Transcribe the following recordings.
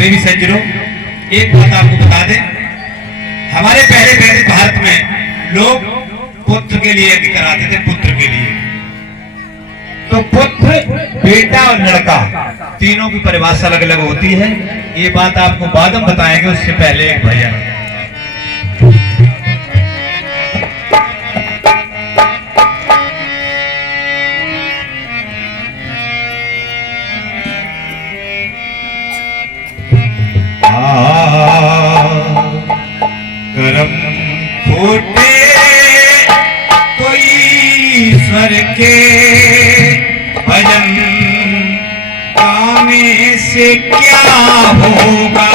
प्रेमी सज्जनों, एक बात आपको बता दें, हमारे पहले पहले भारत में लोग पुत्र के लिए यज्ञ कराते थे, पुत्र के लिए। तो पुत्र, बेटा और लड़का तीनों की परिभाषा अलग अलग होती है। ये बात आपको बाद में बताएंगे, उससे पहले एक भजन। करम खोटे तो ईश्वर के भजन गाने से क्या होगा।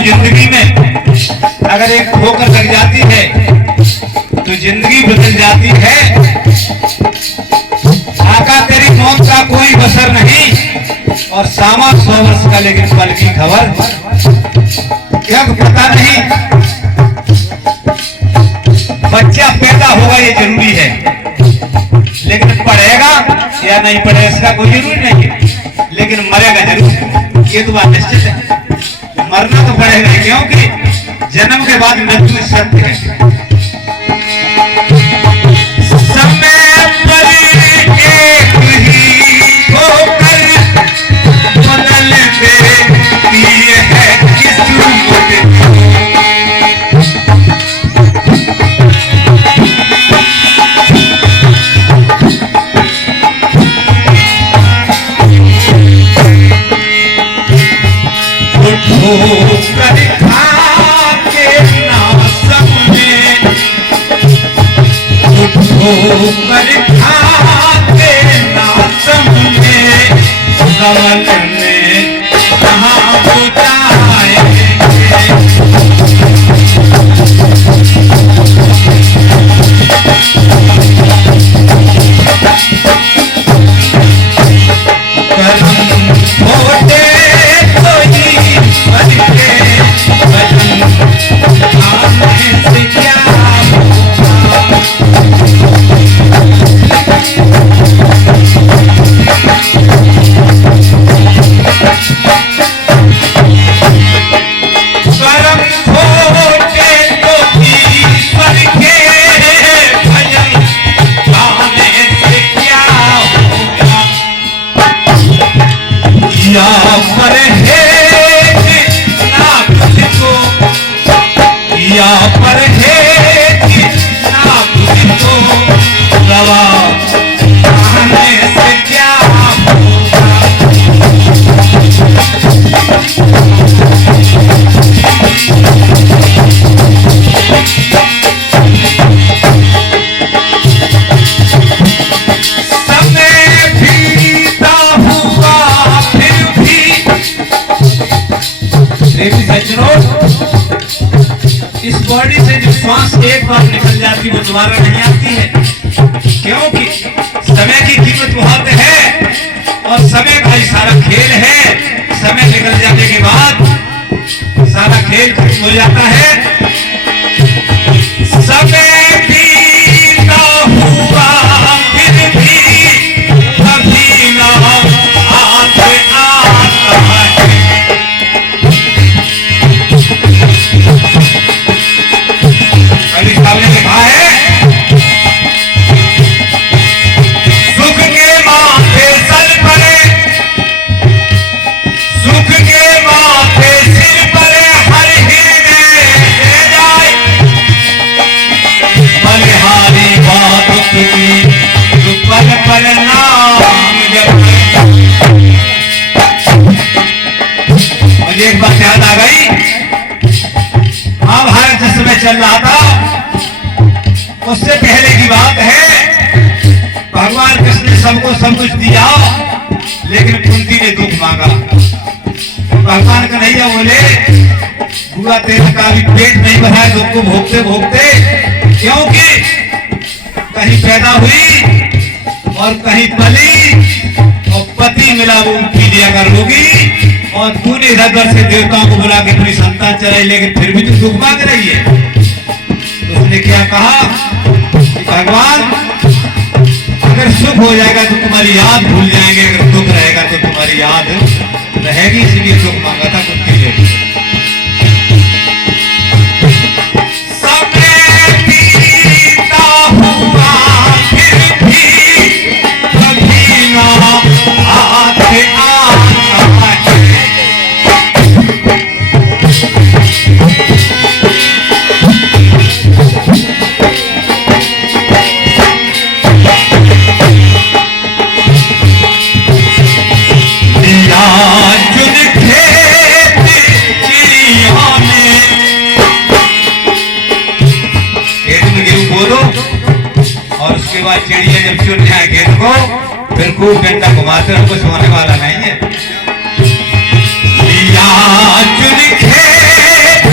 जिंदगी में अगर एक ठोकर लग जाती है तो जिंदगी बदल जाती है। आका तेरी मौत का कोई बसर नहीं, और सामा 100 वर्ष का लेकिन पल की खबर जब पता नहीं। बच्चा पैदा होगा ये जरूरी है, लेकिन पढ़ेगा या नहीं पढ़ेगा इसका कोई जरूरी नहीं है, लेकिन मरेगा जरूर, ये तो बात निश्चित है। मरना तो पड़ेगा, क्योंकि जन्म के बाद मृत्यु सत्य है। समय पर एक ही होकर बदल देती है किस्मत। कर खा के ना समझे, कर खा के ना समझे, कवन में कहाँ बुझाएंगे। इस बॉडी से जो श्वास एक बार निकल जाती वो दोबारा नहीं आती है, क्योंकि समय की कीमत बहुत है और समय का ही सारा खेल है। समय निकल जाने के बाद सारा खेल खत्म हो जाता है। समय बीता हुआ फिर भी कभी ना आते आता है। कवि साहब ने लिखा है, सुख के माथे सर पड़े, सुख के माथे सिर पड़े, हर हृदय से जाए, बलिहारी बात की तो पल पल नाम जपे। मुझे एक बात याद आ गई, महाभारत जिस समय चल रहा था उससे पहले की बात है। भगवान कृष्ण ने सबको सब कुछ दिया, लेकिन कुंती ने दुख मांगा। तो भगवान कन्हैया बोले, बुआ तेरे का भी पेट नहीं भरा है दुख को भोगते भोगते, क्योंकि कहीं पैदा हुई और कहीं पली और पति मिला वो पी लिया कर लोगी, और तूने इधर से देवताओं को बुला के अपनी संतान चलाई, लेकिन फिर भी तू दुख मांग रही है। तो उसने क्या कहा कि भगवान अगर सुख हो जाएगा तो तुम्हारी याद भूल जाएंगे, अगर दुख रहेगा तो तुम्हारी याद रहेगी, इसलिए दुख मांगा था कुत्ती ने। समय बीता हुआ फिर भी कभी ना आते आता है। और उसके बाद चिड़िया जब चुन जाए खेत को, फिर खूब डंडा घुमाते रहो, कुछ होने वाला नहीं है। चुन खेत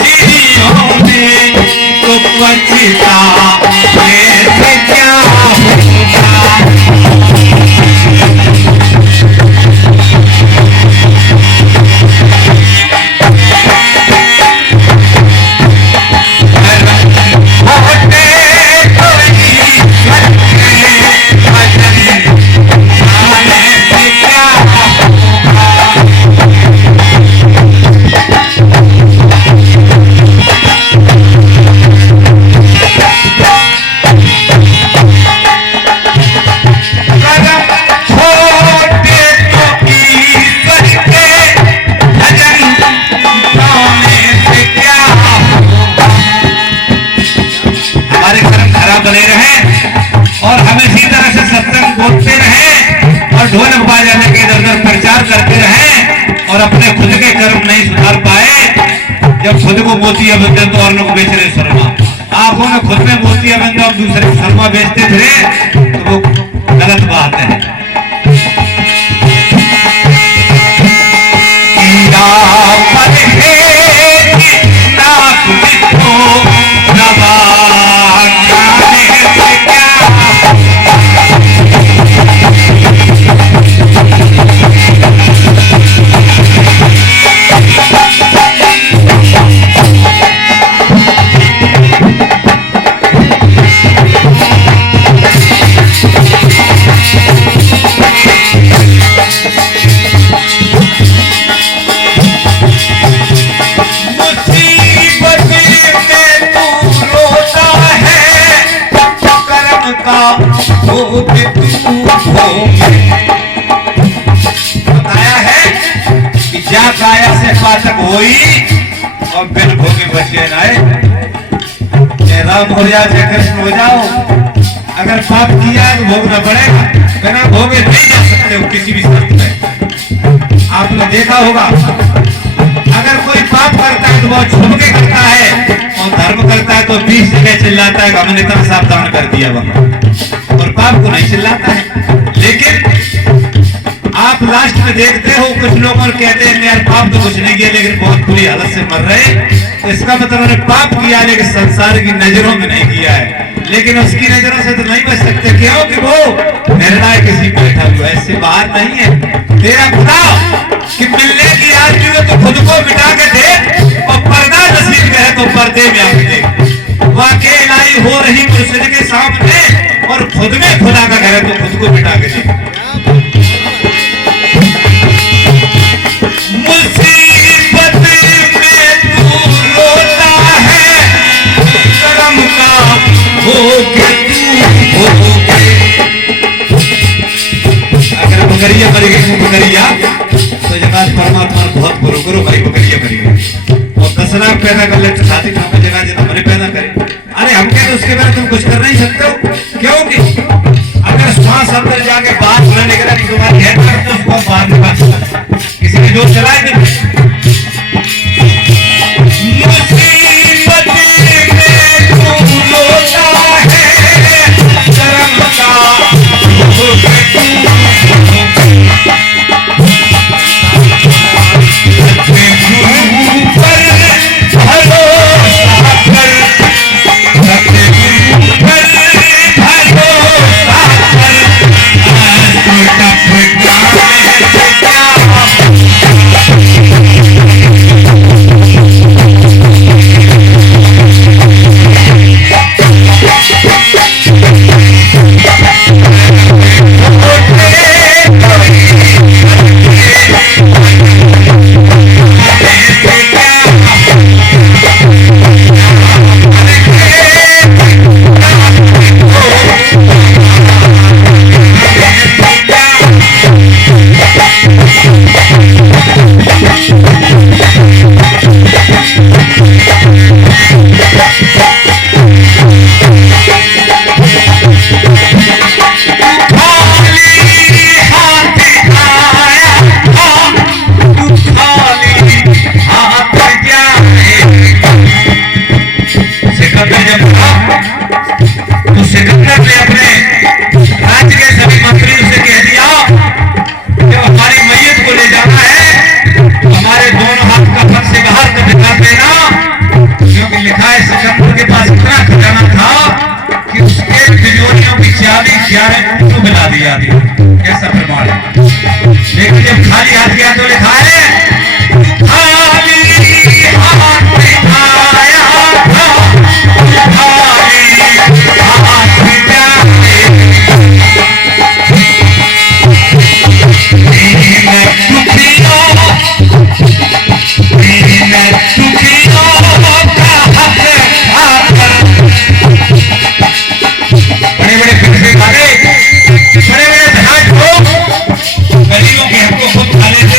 चिड़ियों में तो पछता कैसे क्या होगा। बने रहें और हमें इसी तरह से सत्संग बोलते रहें और ढोलक बाजाने के इधर उधर प्रचार करते रहें और अपने खुद के कर्म नहीं सुधार पाए। जब खुद को मोती अबिंद तो और लोग बेच रहे शर्मा, आंखों में खुद में मोती अबिंद और दूसरे शर्मा बेचते थे, तो वो गलत बात है। बताया है कि जा काया से पातक होई और बिन भोगे बचे नाए। जय राम हो जाओ, जय कृष्ण हो जाओ, अगर पाप किया है तो भोगना पड़ेगा, बिना भोगे नहीं जा सकते हो किसी भी शर्त में। आपने देखा होगा, अगर कोई पाप करता है तो बहुत छुप के करता है, और धर्म करता है तो 20 जगह चिल्लाता है कि हमने इतना सावधान कर दिया वहां, और पाप को नहीं चिल्लाता है। लेकिन आप आप लास्ट में देखते हो कुछ लोग और कहते हैं यार पाप तो कुछ नहीं किया लेकिन बहुत बुरी हालत से मर रहे, तो इसका मतलब उन्होंने पाप किया लेकिन संसार की नजरों में नहीं किया है। लेकिन उसकी नजरों से तो नहीं बच सकते, क्यों कि वो निर्णय किसी बैठा हुआ ऐसे बाहर नहीं है। तेरा खुदा कि मिलने की आदमी हो तो खुद को मिटा के दे, और पर्दा नसीब है तो पर्दे में आके दे। वाकई लाई हो रही मुर्शिद के सामने और खुद में खुदा का घर है तो खुद को मिटा के दे। मुसीबत में तू रोता है, कर्म का होके तू होगे। अगर बकरिया मर गई बकरिया तो जगह परमात्मा बहुत गुरु गुरु भाई बकरिया मर गई और 10 लाख पैदा कर ले तो शादी का जगह जितना मरे पैदा करे। अरे हम क्या तो उसके बारे तुम कुछ कर नहीं सकते हो, क्योंकि अगर श्वास अंदर जाके बाहर न निकला तुम्हारी हेड में तो उसको बाहर निकाल सकता किसी ने जो चलाए थे। मुसीबत में तू रोता है, कर्म का होके बना दिया कैसा प्रमाण है। लेकिन जब खाली हाथ गया तो लिखा है खाली हाथ आया था, खाली हाथ गरीबों के हक को खुद खा लेते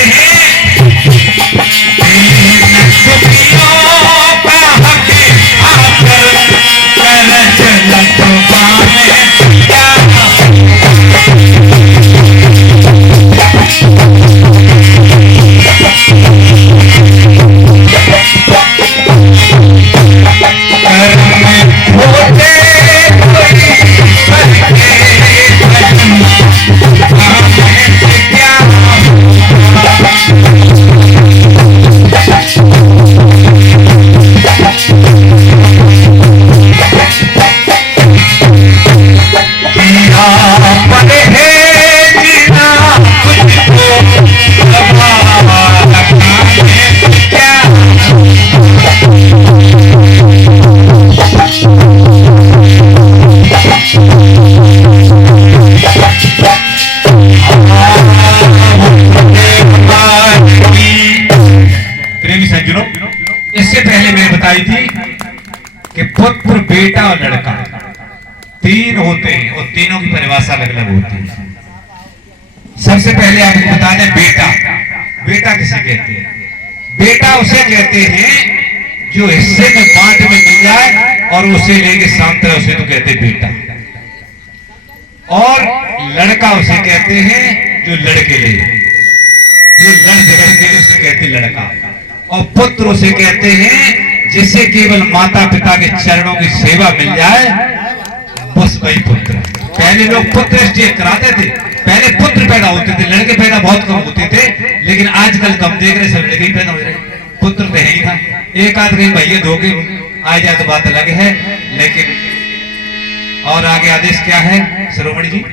बताई थी कि पुत्र, बेटा और लड़का तीन होते हैं और तीनों की परिभाषा अलग अलग होती है। सबसे पहले आपको बता दें बेटा। बेटा किसे कहते हैं? बेटा उसे कहते हैं जो हिस्से में बांट में मिल जाए और उसे लेके शांत रहे, उसे तो कहते बेटा। और लड़का उसे कहते हैं जो लड़के ले, जो लड़ झगड़ के उसे कहते लड़का। और पुत्र उसे कहते हैं जिसे केवल माता पिता के चरणों की सेवा मिल जाए, बस वही पुत्र। पहले लोग पुत्र स्टेज कराते थे, पहले पहले पुत्र पैदा होते थे, लड़के पैदा बहुत कम होते थे, लेकिन आजकल कम देख रहे, सब लड़के ही पैदा हो रहे, पुत्र तो है ही था। एक आध कहीं भैया धोखे आ जाए तो बात अलग है, लेकिन और आगे आदेश क्या है शिरोमणि जी?